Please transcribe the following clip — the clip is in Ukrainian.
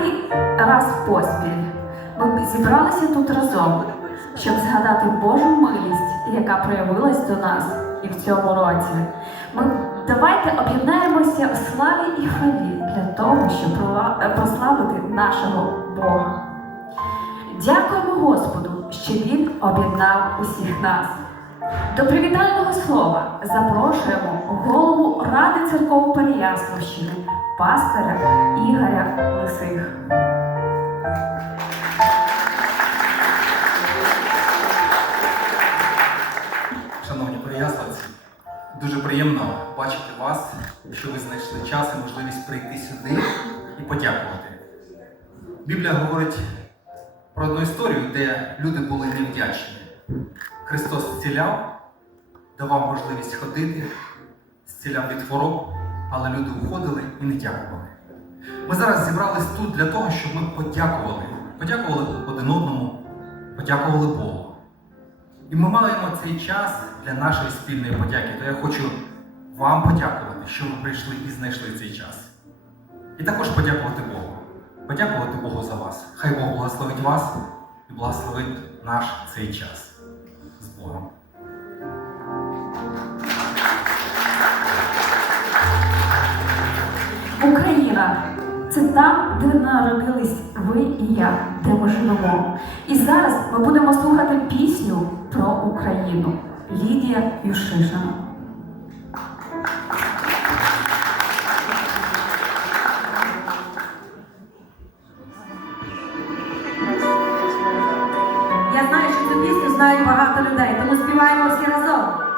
дев'ятий раз поспіль ми зібралися тут разом, щоб згадати Божу милість, яка проявилась до нас і в цьому році. Ми давайте об'єднаємося в славі і хвалі для того, щоб прославити нашого Бога. Дякуємо Господу, що Він об'єднав усіх нас. До привітального слова запрошуємо голову Ради церков Переяславщини, пастора Ігоря Лисих. Шановні переяславці, дуже приємно бачити вас, що ви знайшли час і можливість прийти сюди і подякувати. Біблія говорить про одну історію, де люди були невдячні. Христос зціляв, давав можливість ходити, зціляв від хвороб, але люди уходили і не дякували. Ми зараз зібрались тут для того, щоб ми подякували. Подякували один одному, подякували Богу. І ми маємо цей час для нашої спільної подяки. То я хочу вам подякувати, що ви прийшли і знайшли цей час. І також подякувати Богу. Подякувати Богу за вас. Хай Бог благословить вас і благословить наш цей час. З Богом. Україна це там, де народились ви і я, де ми живемо. І зараз ми будемо слухати пісню про Україну. Лідія Юшишина. Я знаю, що цю пісню знають багато людей, тому співаємо всі разом.